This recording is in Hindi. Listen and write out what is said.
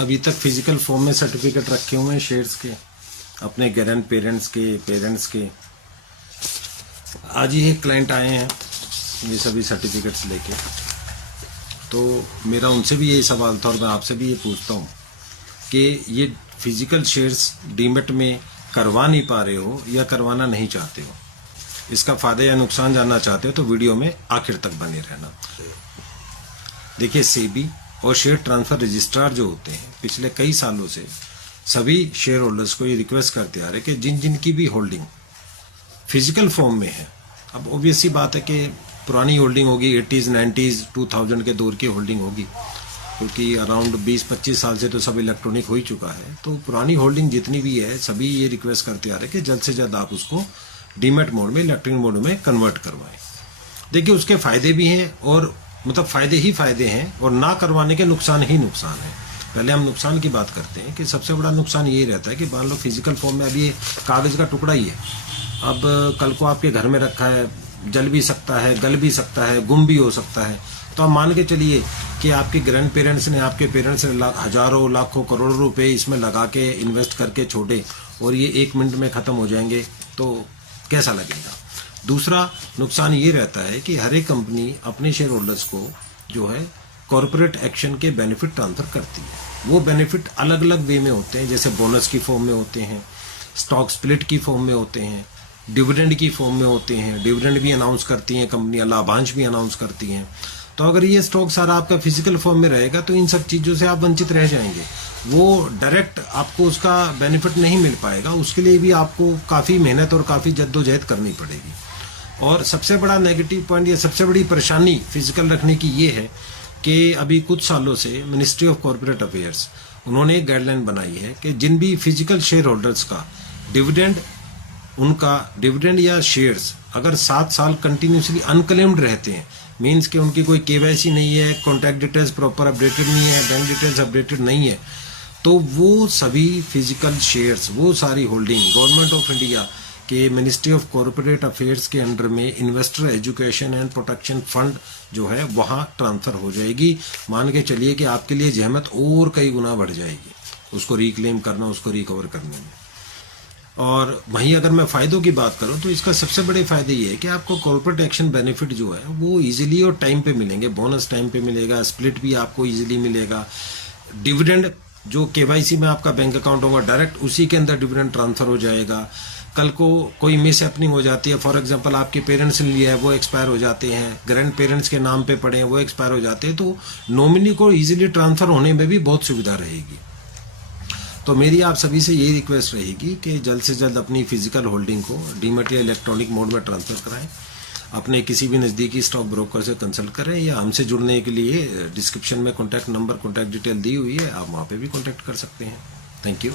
अभी तक फिजिकल फॉर्म में सर्टिफिकेट रखे हुए हैं शेयर्स के, अपने ग्रैंड पेरेंट्स के, पेरेंट्स के। आज ही एक क्लाइंट आए हैं ये सभी सर्टिफिकेट्स लेके, तो मेरा उनसे भी यही सवाल था और मैं आपसे भी ये पूछता हूँ कि ये फिजिकल शेयर्स डीमेट में करवा नहीं पा रहे हो या करवाना नहीं चाहते हो, इसका फायदा या नुकसान जानना चाहते हो तो वीडियो में आखिर तक बने रहना। देखिए, सेबी और शेयर ट्रांसफर रजिस्ट्रार जो होते हैं पिछले कई सालों से सभी शेयर होल्डर्स को ये रिक्वेस्ट करते आ रहे कि जिन जिन की भी होल्डिंग फिजिकल फॉर्म में है, अब ऑब्वियस सी बात है कि पुरानी होल्डिंग होगी 80s 90s 2000 के दौर की होल्डिंग होगी, क्योंकि अराउंड 20-25 साल से तो सब इलेक्ट्रॉनिक हो ही चुका है। तो पुरानी होल्डिंग जितनी भी है सभी ये रिक्वेस्ट करते आ रहे कि जल्द से जल्द आप उसको डीमेट मोड में, इलेक्ट्रॉनिक मोड में कन्वर्ट करवाएं। देखिए, उसके फायदे भी हैं और मतलब फायदे ही फायदे हैं और ना करवाने के नुकसान ही नुकसान है। पहले हम नुकसान की बात करते हैं कि सबसे बड़ा नुकसान ये रहता है कि मान लो फिजिकल फॉर्म में अभी ये कागज का टुकड़ा ही है, अब कल को आपके घर में रखा है, जल भी सकता है, गल भी सकता है, गुम भी हो सकता है। तो आप मान के चलिए कि आपके ग्रैंड पेरेंट्स ने, आपके पेरेंट्स ने हजारों लाखों करोड़ों रुपए इसमें लगा के इन्वेस्ट करके छोड़े और ये 1 मिनट में ख़त्म हो जाएंगे तो कैसा लगेगा। दूसरा नुकसान ये रहता है कि हर एक कंपनी अपने शेयर होल्डर्स को जो है कॉरपोरेट एक्शन के बेनिफिट ट्रांसफर करती है। वो बेनिफिट अलग अलग वे में होते हैं, जैसे बोनस की फॉर्म में होते हैं, स्टॉक स्प्लिट की फॉर्म में होते हैं, डिविडेंड की फॉर्म में होते हैं। डिविडेंड भी अनाउंस करती हैं कंपनियां, लाभांश भी अनाउंस करती हैं। तो अगर ये स्टॉक सारा आपका फिजिकल फॉर्म में रहेगा तो इन सब चीज़ों से आप वंचित रह जाएंगे, वो डायरेक्ट आपको उसका बेनिफिट नहीं मिल पाएगा। उसके लिए भी आपको काफ़ी मेहनत और काफ़ी जद्दोजहद करनी पड़ेगी। और सबसे बड़ा नेगेटिव पॉइंट या सबसे बड़ी परेशानी फिजिकल रखने की ये है कि अभी कुछ सालों से मिनिस्ट्री ऑफ कॉर्पोरेट अफेयर्स उन्होंने एक गाइडलाइन बनाई है कि जिन भी फिजिकल शेयर होल्डर्स का डिविडेंड या शेयर्स अगर 7 साल कंटिन्यूसली अनक्लेम्ड रहते हैं, मीन्स कि उनकी कोई केवाईसी नहीं है, कॉन्टैक्ट डिटेल्स प्रॉपर अपडेटेड नहीं है, बैंक डिटेल्स अपडेटेड नहीं है, तो वो सभी फिजिकल शेयर्स, वो सारी होल्डिंग गवर्नमेंट ऑफ इंडिया कि मिनिस्ट्री ऑफ कॉर्पोरेट अफेयर्स के अंडर में investor education and protection fund जो है वहाँ ट्रांसफ़र हो जाएगी। मान के चलिए कि आपके लिए जहमत और कई गुना बढ़ जाएगी उसको रिक्लेम करना, उसको रिकवर करने में। और वहीं अगर मैं फ़ायदों की बात करूं तो इसका सबसे बड़े फ़ायदे ये है कि आपको कॉर्पोरेट एक्शन बेनिफिट जो है वो ईजिली और टाइम पे मिलेंगे। बोनस टाइम पे मिलेगा, स्प्लिट भी आपको ईजिली मिलेगा, डिविडेंड जो केवाईसी में आपका बैंक अकाउंट होगा डायरेक्ट उसी के अंदर डिविडेंड ट्रांसफ़र हो जाएगा। कल को कोई मिस हैपनिंग हो जाती है, फॉर एग्जांपल आपके पेरेंट्स ने लिया है वो एक्सपायर हो जाते हैं, ग्रैंड पेरेंट्स के नाम पे पड़े हैं वो एक्सपायर हो जाते हैं, तो नॉमिनी को इजीली ट्रांसफ़र होने में भी बहुत सुविधा रहेगी। तो मेरी आप सभी से यही रिक्वेस्ट रहेगी कि जल्द से जल्द अपनी फिजिकल होल्डिंग को डीमेट या इलेक्ट्रॉनिक मोड में ट्रांसफ़र कराएं। अपने किसी भी नज़दीकी स्टॉक ब्रोकर से कंसल्ट करें या हमसे जुड़ने के लिए डिस्क्रिप्शन में कॉन्टैक्ट नंबर, कॉन्टैक्ट डिटेल दी हुई है, आप वहाँ पे भी कॉन्टैक्ट कर सकते हैं। Thank you.